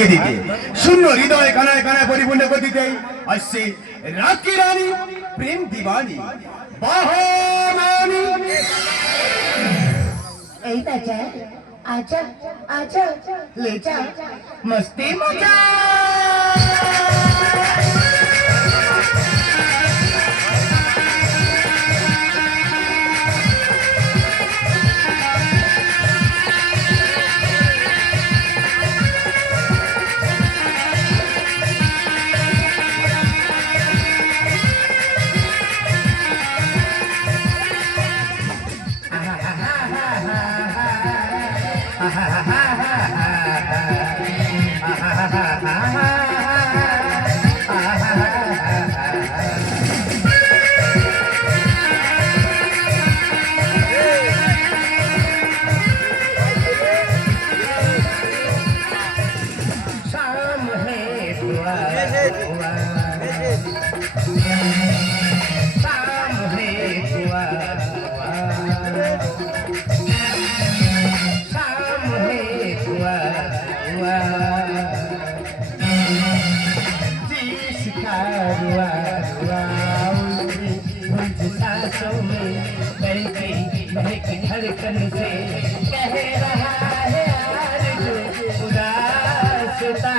বাড়িয়ে দিতে, শূন্য হৃদয় কানায় কানায় পরিপূর্ণ গতিতে আসছে রাখি রানী প্রেম দিবানী বাহারানী। এই বেটা आजा आजा ले जा मस्ती मजा। धड़कन से कह रहा है आरज़ू उदासता।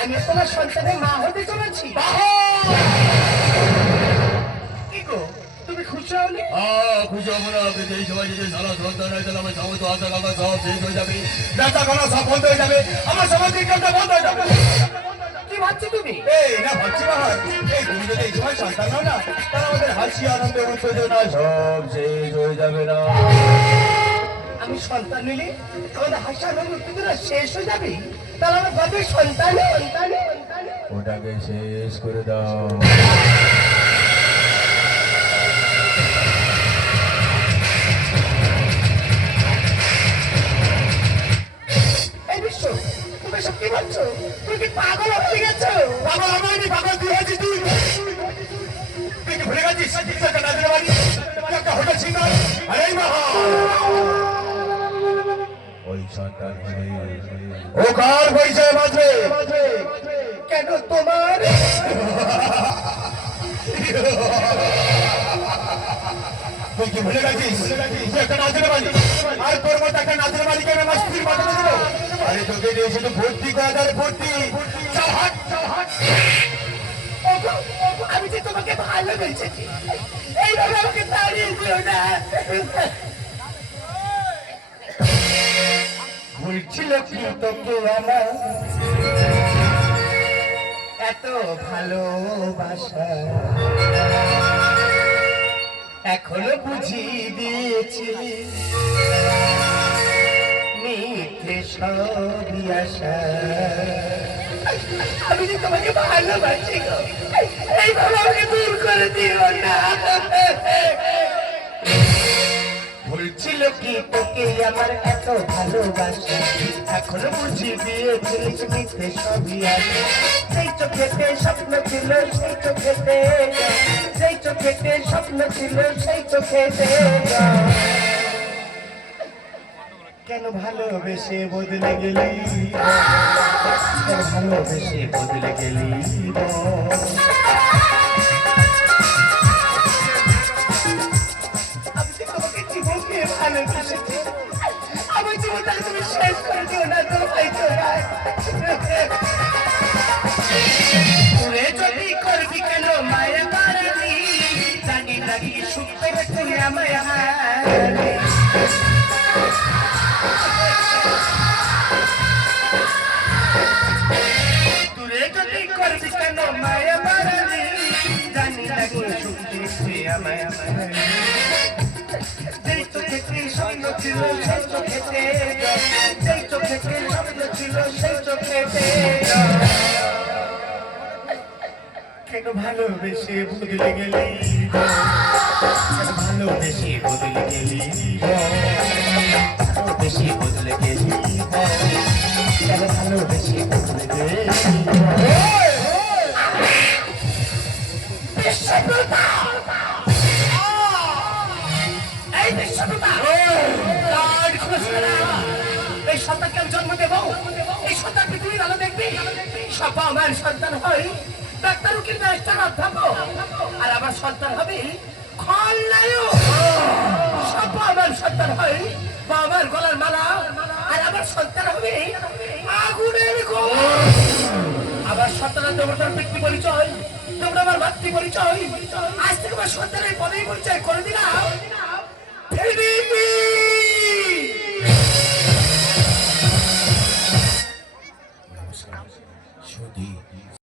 আমি তোমার সন্তানের মা হতে চলেছি। কি গো তুমি খুশি হলে? খুশি হবো না? যেই সময় যদি সারা সন্তান হয় তাহলে আমার সমস্ত আশা লাগা সব শেষ হয়ে যাবে, ব্যবসা করা সব বন্ধ হয়ে যাবে, আমার সমাজ ইনকামটা বন্ধ হয়ে যাবে। কি ভাবছো তুমি? এই না ভাবছি বাহার, এই তুমি যদি এই সময় সন্তান হও না তাহলে আমাদের হাসি আনন্দ উত্তেজনা সব শেষ হয়ে যাবে না। আমি সন্তান নিলে আমাদের হাসি আনন্দ উত্তেজনা শেষ হয়ে যাবে? তাহলে আমার বাপের সন্তানে ওটাকে শেষ করে দাও। এই বিশ্ব তুমি সব কি ভাবছো? তুমি কি পাগল হয়ে গেছো? পাগল হয়নি, পাগল তুই হয়েছিস। তুই কি ভুলে গেছিস একটা নাচের বাড়ি, একটা হোটেল ছিল? আরে এই মা ওই সন্তান ও কার পরিচয় বাঁচবে? কেন তোমার? তুই কি ভুলে গেছিস একটা নাচের বাড়ি, আর তোর মতো একটা নাচের বাড়িকে আমি আমার স্ত্রীর বাঁচাতে দেবো? আরে তোকে দিয়ে শুধু ভর্তি করা যায়, ভর্তি। আমি যে তোমাকে ভালোবেসেছি, এইভাবে আমাকে তাড়িয়ে দিও না। ভুলছিল কি তোকে আমার এত ভালোবাসা, এখনো বুঝিয়ে দিয়েছি মিথ্যে সবই আশা। আমি যে তোমাকে ভালোবাসি গো, এইভাবে আমাকে দূর করে দিও না। ভুলছিল কি তোকে আমার এত ভালোবাসা, এখনো বুঝিয়ে দিয়েছিলিস মিথ্যে সবই আশা। সেই চোখেতে স্বপ্ন ছিল সেই চোখেতে, সেই চোখেতে স্বপ্ন ছিল সেই চোখেতে। কেন ভালোবেসে বদলে গেলি, কেন ভালোবেসে বদলে গেলি? রেখে এসেছি। আমার জীবনটাকে তুমি শেষ করে দিও না তোর ভাই তোরাই। তুই যদি করবি কেন মায়া পারানি, জানি নাকি সুখ করে তুই আমায় হারালি। তুই যদি করবি কেন মায়া পারানি, জানি নাকি সুখ করে তুই আমায় হারালি। যেই চোখেতে স্বপ্ন ছিল সেই চোখেতে, যেই চোখেতে স্বপ্ন ছিল সেই চোখেতে কেন ভালোবেসে বদলে গেলি, কেন ভালোবেসে বদলে গেলি, ভালোবেসে বদলে গেলি, কেন ভালোবেসে বদলে গেলি। এই বিশ্বপিতা, কার্ড খুলেছে না? এই সন্তানকে আমি জন্ম দেব, এই সন্তান পৃথিবীর আলো দেখবি। সব আমার সন্তান হয় ডাক্তার, উকিল, ব্যারিস্টার, অধ্যাপক, আর আমার সন্তান হবে খলনায়ক। সব আমার সন্তান হয় বাবার গলার মালা, আর আমার সন্তান হবে আগুনের গোলা। আমার সন্তানের দেবতার ব্যক্তি পরিচয়, তোমরা আমার মাতৃ পরিচয়। আজ থেকে আমার সন্তানের পরেই পরিচয় করে দিলাম।